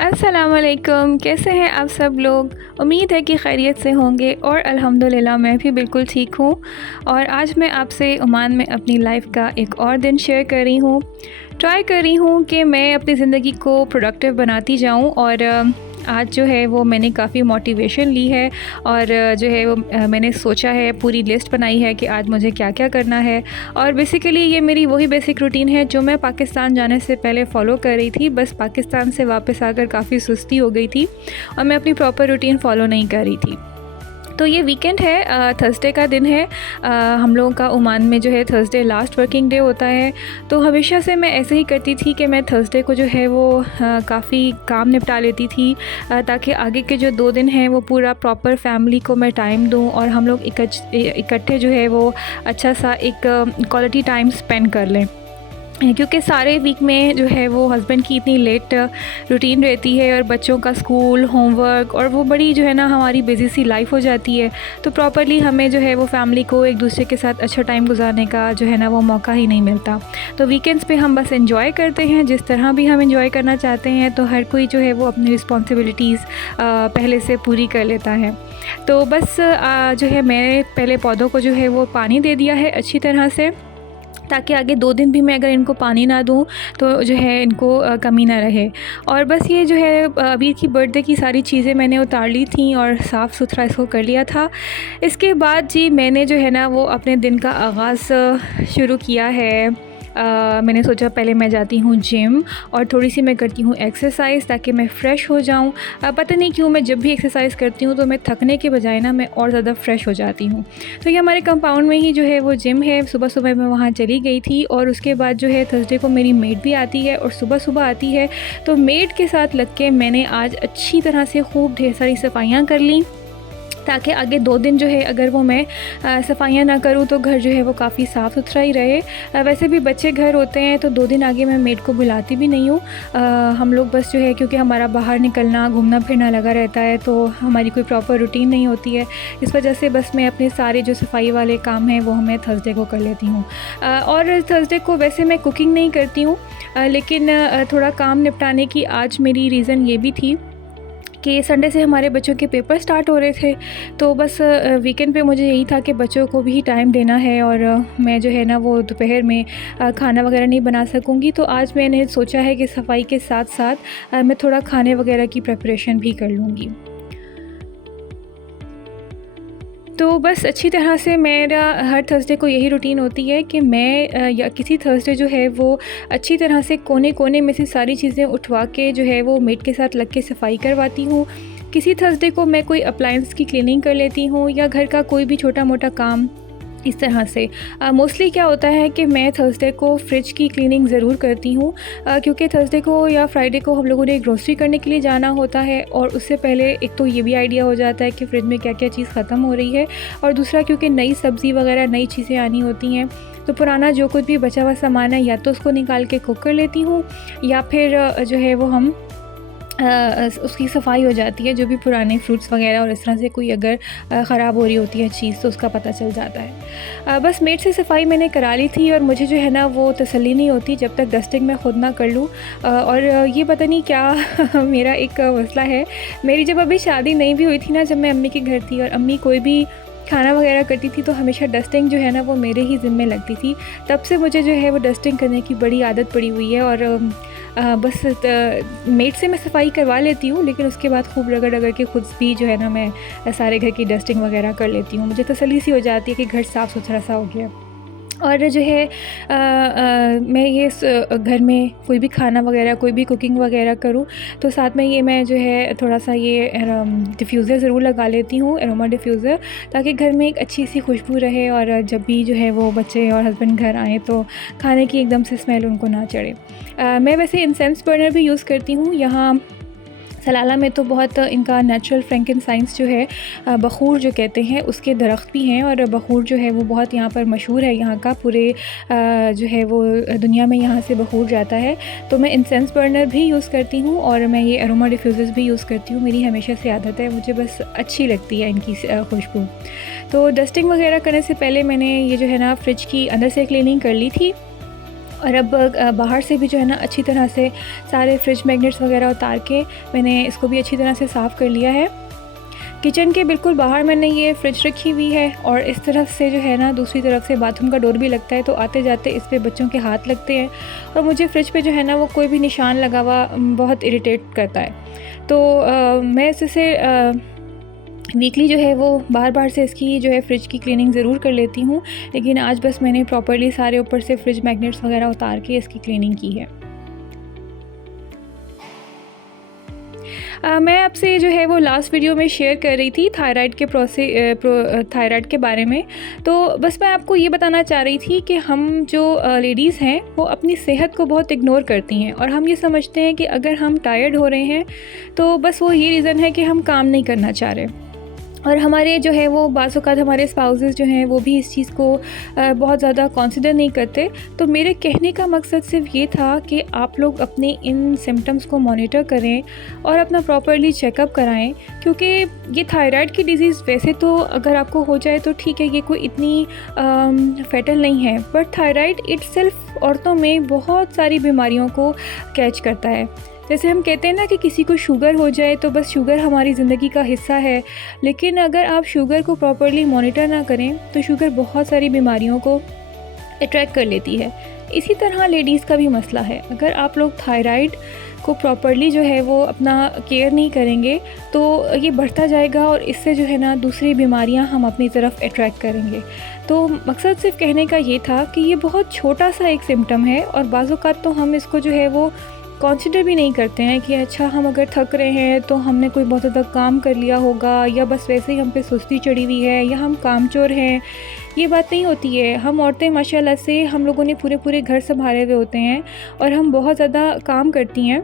अस्सलामुअलैकुम, कैसे हैं आप सब लोग। उम्मीद है कि खैरियत से होंगे और अल्हम्दुलिल्लाह मैं भी बिल्कुल ठीक हूँ। और आज मैं आपसे ओमान में अपनी लाइफ का एक और दिन शेयर कर रही हूँ। ट्राई कर रही हूँ कि मैं अपनी ज़िंदगी को प्रोडक्टिव बनाती जाऊँ। और आज जो है वो मैंने काफ़ी मोटिवेशन ली है और जो है वो मैंने सोचा है, पूरी लिस्ट बनाई है कि आज मुझे क्या क्या करना है। और बेसिकली ये मेरी वही बेसिक रूटीन है जो मैं पाकिस्तान जाने से पहले फ़ॉलो कर रही थी। बस पाकिस्तान से वापस आकर काफ़ी सुस्ती हो गई थी और मैं अपनी प्रॉपर रूटीन फ़ॉलो नहीं कर रही थी। तो ये वीकेंड है, थर्सडे का दिन है। हम लोगों का ओमान में जो है थर्सडे लास्ट वर्किंग डे होता है। तो हमेशा से मैं ऐसे ही करती थी कि मैं थर्सडे को जो है वो काफ़ी काम निपटा लेती थी, ताकि आगे के जो 2 दिन हैं वो पूरा प्रॉपर फैमिली को मैं टाइम दूँ और हम लोग इकट्ठे जो है वो अच्छा सा एक क्वालिटी टाइम स्पेंड कर लें। क्योंकि सारे वीक में जो है वो हस्बैंड की इतनी लेट रूटीन रहती है और बच्चों का स्कूल, होमवर्क और वो बड़ी जो है ना हमारी बिज़ी सी लाइफ हो जाती है। तो प्रॉपर्ली हमें जो है वो फैमिली को एक दूसरे के साथ अच्छा टाइम गुजारने का जो है ना वो मौका ही नहीं मिलता। तो वीकेंड्स पे हम बस एंजॉय करते हैं जिस तरह भी हम एंजॉय करना चाहते हैं। तो हर कोई जो है वो अपनी रिस्पॉन्सिबिलिटीज़ पहले से पूरी कर लेता है। तो बस जो है मैंने पहले पौधों को जो है वो पानी दे दिया है अच्छी तरह से, ताकि आगे 2 दिन भी मैं अगर इनको पानी ना दूँ तो जो है इनको कमी ना रहे। और बस ये जो है अबीर की बर्थडे की सारी चीज़ें मैंने उतार ली थी और साफ़ सुथरा इसको कर लिया था। इसके बाद जी मैंने जो है ना वो अपने दिन का आगाज़ शुरू किया है। मैंने सोचा पहले मैं जाती हूँ जिम और थोड़ी-सी मैं करती हूँ एक्सरसाइज़ ताकि मैं फ़्रेश हो जाऊँ। पता नहीं क्यों मैं जब भी एक्सरसाइज़ करती हूँ तो मैं थकने के बजाय ना मैं और ज़्यादा फ़्रेश हो जाती हूँ। तो ये हमारे कंपाउंड में ही जो है वो जिम है। सुबह-सुबह मैं वहाँ चली गई थी और उसके बाद जो है थर्सडे को मेरी मेड भी आती है और सुबह-सुबह आती है। तो मेड के साथ लग के मैंने आज अच्छी तरह से खूब ढेर सारी सफाइयाँ कर लीं, ताकि आगे 2 दिन जो है अगर वो मैं सफाइयाँ ना करूँ तो घर जो है वो काफ़ी साफ़ सुथरा ही रहे। वैसे भी बच्चे घर होते हैं तो 2 दिन आगे मैं मेड को बुलाती भी नहीं हूँ। हम लोग बस जो है क्योंकि हमारा बाहर निकलना, घूमना फिरना लगा रहता है तो हमारी कोई प्रॉपर रूटीन नहीं होती है। इस वजह से बस मैं अपने सारे जो सफाई वाले काम हैं वो मैं थर्सडे को कर लेती हूँ। और थर्सडे को वैसे मैं कुकिंग नहीं करती हूँ, लेकिन थोड़ा काम निपटाने की आज मेरी रीज़न ये भी थी कि संडे से हमारे बच्चों के पेपर स्टार्ट हो रहे थे। तो बस वीकेंड पे मुझे यही था कि बच्चों को भी टाइम देना है और मैं जो है ना वो दोपहर में खाना वगैरह नहीं बना सकूँगी। तो आज मैंने सोचा है कि सफाई के साथ-साथ मैं थोड़ा खाने वगैरह की प्रिपरेशन भी कर लूँगी। तो बस अच्छी तरह से मेरा हर थर्सडे को यही रूटीन होती है कि मैं या किसी थर्सडे जो है वो अच्छी तरह से कोने-कोने में से सारी चीज़ें उठवा के जो है वो मेड के साथ लग के सफाई करवाती हूँ। किसी थर्सडे को मैं कोई अप्लायंस की क्लीनिंग कर लेती हूँ या घर का कोई भी छोटा-मोटा काम इस तरह से। मोस्टली क्या होता है कि मैं थर्सडे को फ्रिज की क्लीनिंग ज़रूर करती हूँ, क्योंकि थर्सडे को या फ्राइडे को हम लोगों ने ग्रोसरी करने के लिए जाना होता है और उससे पहले एक तो ये भी आइडिया हो जाता है कि फ्रिज में क्या-क्या चीज़ ख़त्म हो रही है और दूसरा क्योंकि नई सब्ज़ी वगैरह नई चीज़ें आनी होती हैं तो पुराना जो कुछ भी बचा हुआ सामान है या तो उसको निकाल के कुक कर लेती हूँ या फिर जो है वो हम उसकी सफाई हो जाती है। जो भी पुराने फ्रूट्स वगैरह और इस तरह से कोई अगर ख़राब हो रही होती है चीज़ तो उसका पता चल जाता है। बस मेड से सफाई मैंने करा ली थी और मुझे जो है ना वो तसल्ली नहीं होती जब तक डस्टिंग मैं ख़ुद ना कर लूँ। और ये पता नहीं क्या मेरा एक मसला है। मेरी जब अभी शादी नहीं भी हुई थी ना, जब मैं अम्मी के घर थी और अम्मी कोई भी खाना वगैरह करती थी तो हमेशा डस्टिंग जो है ना वो मेरे ही ज़िम्मे लगती थी। तब से मुझे जो है वो डस्टिंग करने की बड़ी आदत पड़ी हुई है और बस मेड से मैं सफाई करवा लेती हूँ, लेकिन उसके बाद खूब रगड़-रगड़ के खुद भी जो है ना मैं सारे घर की डस्टिंग वगैरह कर लेती हूँ। मुझे तसल्ली सी हो जाती है कि घर साफ़ सुथरा सा हो गया। और जो है मैं ये घर में कोई भी खाना वगैरह कोई भी कुकिंग वगैरह करूँ तो साथ में ये मैं जो है थोड़ा-सा ये डिफ्यूज़र ज़रूर लगा लेती हूँ, एरोमा डिफ्यूज़र, ताकि घर में एक अच्छी सी खुशबू रहे और जब भी जो है वो बच्चे और हस्बैंड घर आएँ तो खाने की एकदम से स्मेल उनको ना चढ़े। मैं वैसे इंसेंस बर्नर भी यूज़ करती हूँ। यहाँ सलाला में तो बहुत इनका नेचुरल फ्रैंकिनसाइंस जो है बखूर जो कहते हैं उसके दरख्त भी हैं और बखूर जो है वो बहुत यहाँ पर मशहूर है। यहाँ का पूरे जो है वो दुनिया में यहाँ से बखूर जाता है। तो मैं इंसेंस बर्नर भी यूज़ करती हूँ और मैं ये अरोमा डिफ्यूज़र्स भी यूज़ करती हूँ। मेरी हमेशा से आदत है, मुझे बस अच्छी लगती है इनकी खुशबू। तो डस्टिंग वगैरह करने से पहले मैंने ये जो है ना फ्रिज की अंदर से क्लीनिंग कर ली थी और अब बाहर से भी जो है ना अच्छी तरह से सारे फ्रिज मैग्नेट्स वगैरह उतार के मैंने इसको भी अच्छी तरह से साफ़ कर लिया है। किचन के बिल्कुल बाहर मैंने ये फ्रिज रखी हुई है और इस तरफ से जो है ना दूसरी तरफ से बाथरूम का डोर भी लगता है, तो आते जाते इस पे बच्चों के हाथ लगते हैं और मुझे फ्रिज पे जो है ना वो कोई भी निशान लगा हुआ बहुत इरिटेट करता है। तो मैं इससे वीकली जो है वो बार बार से इसकी जो है फ्रिज की क्लीनिंग ज़रूर कर लेती हूँ, लेकिन आज बस मैंने प्रॉपर्ली सारे ऊपर से फ्रिज मैग्नेट्स वगैरह उतार के इसकी क्लीनिंग की है। मैं आपसे जो है वो लास्ट वीडियो में शेयर कर रही थी थायराइड के थायराइड के बारे में। तो बस मैं आपको ये बताना चाह रही थी कि हम जो लेडीज़ हैं वो अपनी सेहत को बहुत इग्नोर करती हैं और हम ये समझते हैं कि अगर हम टायर्ड हो रहे हैं तो बस वो ये रीज़न है कि हम काम नहीं करना चाह रहे। और हमारे जो है वो बाज़ औक़ात हमारे स्पाउसेस जो हैं वो भी इस चीज़ को बहुत ज़्यादा कंसिडर नहीं करते। तो मेरे कहने का मकसद सिर्फ ये था कि आप लोग अपने इन सिम्पटम्स को मॉनिटर करें और अपना प्रॉपर्ली चेकअप कराएं, क्योंकि ये थायराइड की डिज़ीज़ वैसे तो अगर आपको हो जाए तो ठीक है, ये कोई इतनी फैटल नहीं है, बट थायराइड इटसेल्फ औरतों में बहुत सारी बीमारियों को कैच करता है। जैसे हम कहते हैं ना कि किसी को शुगर हो जाए तो बस शुगर हमारी ज़िंदगी का हिस्सा है, लेकिन अगर आप शुगर को प्रॉपर्ली मॉनिटर ना करें तो शुगर बहुत सारी बीमारियों को अट्रैक्ट कर लेती है। इसी तरह लेडीज़ का भी मसला है। अगर आप लोग थायराइड को प्रॉपर्ली जो है वो अपना केयर नहीं करेंगे तो ये बढ़ता जाएगा और इससे जो है ना दूसरी बीमारियां हम अपनी तरफ अट्रैक्ट करेंगे। तो मकसद सिर्फ कहने का ये था कि ये बहुत छोटा सा एक सिम्टम है और बाज़ औक़ात तो हम इसको जो है वो कंसिडर भी नहीं करते हैं कि अच्छा हम अगर थक रहे हैं तो हमने कोई बहुत ज़्यादा काम कर लिया होगा, या बस वैसे ही हम पे सुस्ती चढ़ी हुई है, या हम कामचोर हैं। ये बात नहीं होती है। हम औरतें माशाल्लाह से हम लोगों ने पूरे घर संभाले हुए होते हैं और हम बहुत ज़्यादा काम करती हैं।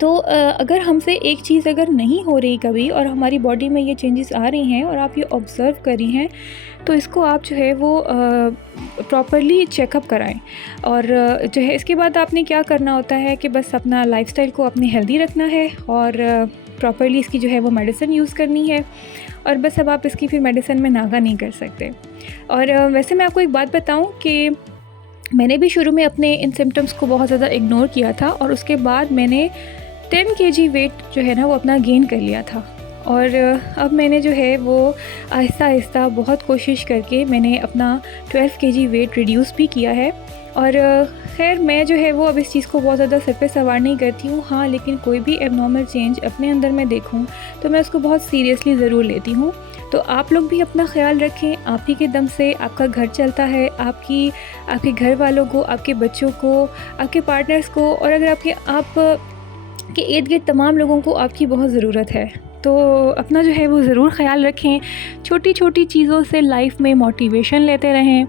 तो अगर हमसे एक चीज़ अगर नहीं हो रही कभी और हमारी बॉडी में ये चेंजेस आ रही हैं और आप ये ऑब्ज़र्व कर रही हैं, तो इसको आप जो है वो प्रॉपर्ली चेकअप कराएं। और जो है इसके बाद आपने क्या करना होता है कि बस अपना लाइफ़स्टाइल को अपनी हेल्दी रखना है और प्रॉपर्ली इसकी जो है वो मेडिसिन यूज़ करनी है, और बस अब आप इसकी फिर मेडिसिन में नागा नहीं कर सकते। और वैसे मैं आपको एक बात बताऊँ कि मैंने भी शुरू में अपने इन सिम्टम्स को बहुत ज़्यादा इग्नोर किया था और उसके बाद मैंने 10 केजी वेट जो है ना वो अपना गेन कर लिया था। और अब मैंने जो है वो आहिस्ता आहिस्ता बहुत कोशिश करके मैंने अपना 12 केजी वेट रिड्यूस भी किया है। और खैर मैं जो है वो अब इस चीज़ को बहुत ज़्यादा सिर पे सवार नहीं करती हूँ। हाँ, लेकिन कोई भी एबनॉर्मल चेंज अपने अंदर मैं देखूँ तो मैं उसको बहुत सीरियसली ज़रूर लेती हूँ। तो आप लोग भी अपना ख्याल रखें। आप ही के दम से आपका घर चलता है, आपके घर वालों को, आपके बच्चों को, आपके पार्टनर्स को, और अगर आप के इर्द गिर्द तमाम लोगों को आपकी बहुत ज़रूरत है। तो अपना जो है वो ज़रूर ख़याल रखें। छोटी छोटी चीज़ों से लाइफ में मोटिवेशन लेते रहें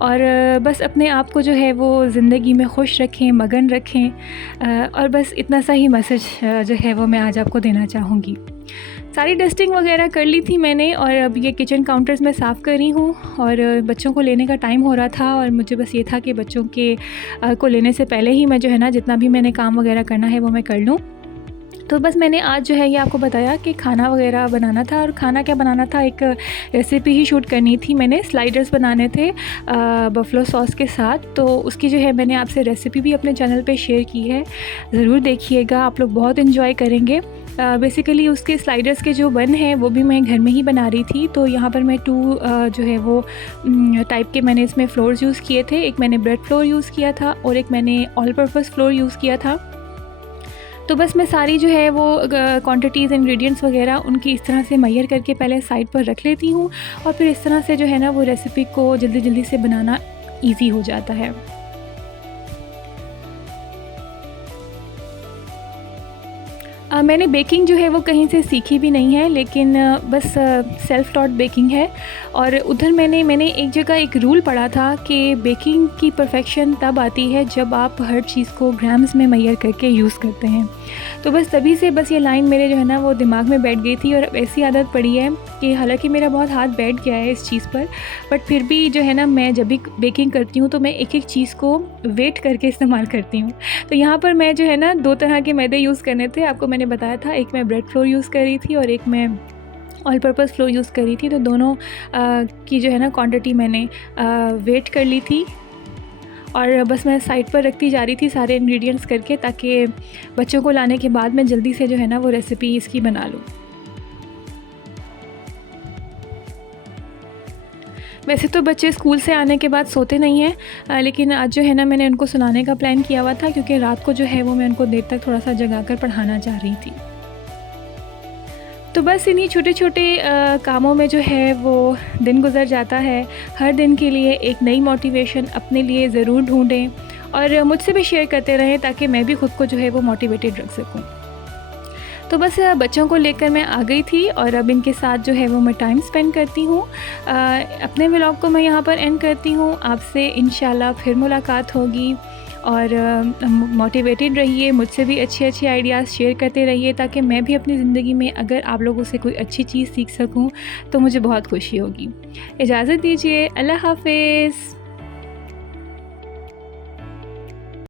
और बस अपने आप को जो है वो ज़िंदगी में खुश रखें, मगन रखें। और बस इतना सा ही मैसेज जो है वो मैं आज आपको देना चाहूँगी। सारी डस्टिंग वगैरह कर ली थी मैंने और अब ये किचन काउंटर्स मैं साफ़ कर रही हूँ और बच्चों को लेने का टाइम हो रहा था और मुझे बस ये था कि बच्चों के को लेने से पहले ही मैं जो है ना जितना भी मैंने काम वगैरह करना है वो मैं कर लूँ। तो बस मैंने आज जो है ये आपको बताया कि खाना वगैरह बनाना था, और खाना क्या बनाना था, एक रेसिपी ही शूट करनी थी। मैंने स्लाइडर्स बनाने थे बफलो सॉस के साथ, तो उसकी जो है मैंने आपसे रेसिपी भी अपने चैनल पे शेयर की है, ज़रूर देखिएगा, आप लोग बहुत इन्जॉय करेंगे। बेसिकली उसके स्लाइडर्स के जो बन हैं वो भी मैं घर में ही बना रही थी। तो यहाँ पर मैं 2 जो है वो टाइप के मैंने इसमें फ्लोर्स यूज़ किए थे। एक मैंने ब्रेड फ्लोर यूज़ किया था और एक मैंने ऑल पर्पज़ फ्लोर यूज़ किया था। तो बस मैं सारी जो है वो क्वांटिटीज़, इंग्रेडिएंट्स वगैरह उनकी इस तरह से मैयर करके पहले साइड पर रख लेती हूँ और फिर इस तरह से जो है ना वो रेसिपी को जल्दी जल्दी से बनाना ईज़ी हो जाता है। मैंने बेकिंग जो है वो कहीं से सीखी भी नहीं है, लेकिन बस सेल्फ़ टॉट बेकिंग है। और उधर मैंने एक जगह एक रूल पढ़ा था कि बेकिंग की परफेक्शन तब आती है जब आप हर चीज़ को ग्राम्स में मैयर करके यूज़ करते हैं। तो बस तभी से बस ये लाइन मेरे जो है ना वो दिमाग में बैठ गई थी और ऐसी आदत पड़ी है कि हालांकि मेरा बहुत हाथ बैठ गया है इस चीज़ पर, बट फिर भी जो है ना मैं जब भी बेकिंग करती हूँ तो मैं एक एक चीज़ को वेट करके इस्तेमाल करती हूँ। तो यहाँ पर मैं जो है ना 2 तरह के मैदे यूज़ करने थे, आपको मैंने बताया था। एक मैं ब्रेड फ्लोर यूज़ कर रही थी और एक मैं ऑल पर्पज़ फ्लोर यूज़ कर रही थी। तो दोनों की जो है ना क्वांटिटी मैंने वेट कर ली थी और बस मैं साइड पर रखती जा रही थी सारे इंग्रेडिएंट्स करके, ताकि बच्चों को लाने के बाद मैं जल्दी से जो है ना वो रेसिपी इसकी बना लूँ। वैसे तो बच्चे स्कूल से आने के बाद सोते नहीं हैं, लेकिन आज जो है ना मैंने उनको सुलाने का प्लान किया हुआ था, क्योंकि रात को जो है वो मैं उनको देर तक थोड़ा सा जगा कर पढ़ाना चाह रही थी। तो बस इन्हीं छोटे छोटे कामों में जो है वो दिन गुज़र जाता है। हर दिन के लिए एक नई मोटिवेशन अपने लिए ज़रूर ढूँढें और मुझसे भी शेयर करते रहें, ताकि मैं भी ख़ुद को जो है वो मोटिवेटेड रख सकूँ। तो बस बच्चों को लेकर मैं आ गई थी और अब इनके साथ जो है वो मैं टाइम स्पेंड करती हूँ। अपने व्लॉग को मैं यहाँ पर एंड करती हूँ। आपसे इंशाल्लाह फिर मुलाकात होगी और मोटिवेटेड रहिए, मुझसे भी अच्छे अच्छे आइडियाज़ शेयर करते रहिए, ताकि मैं भी अपनी ज़िंदगी में अगर आप लोगों से कोई अच्छी चीज़ सीख सकूँ तो मुझे बहुत खुशी होगी। इजाज़त दीजिए, अल्लाह हाफ़िज़।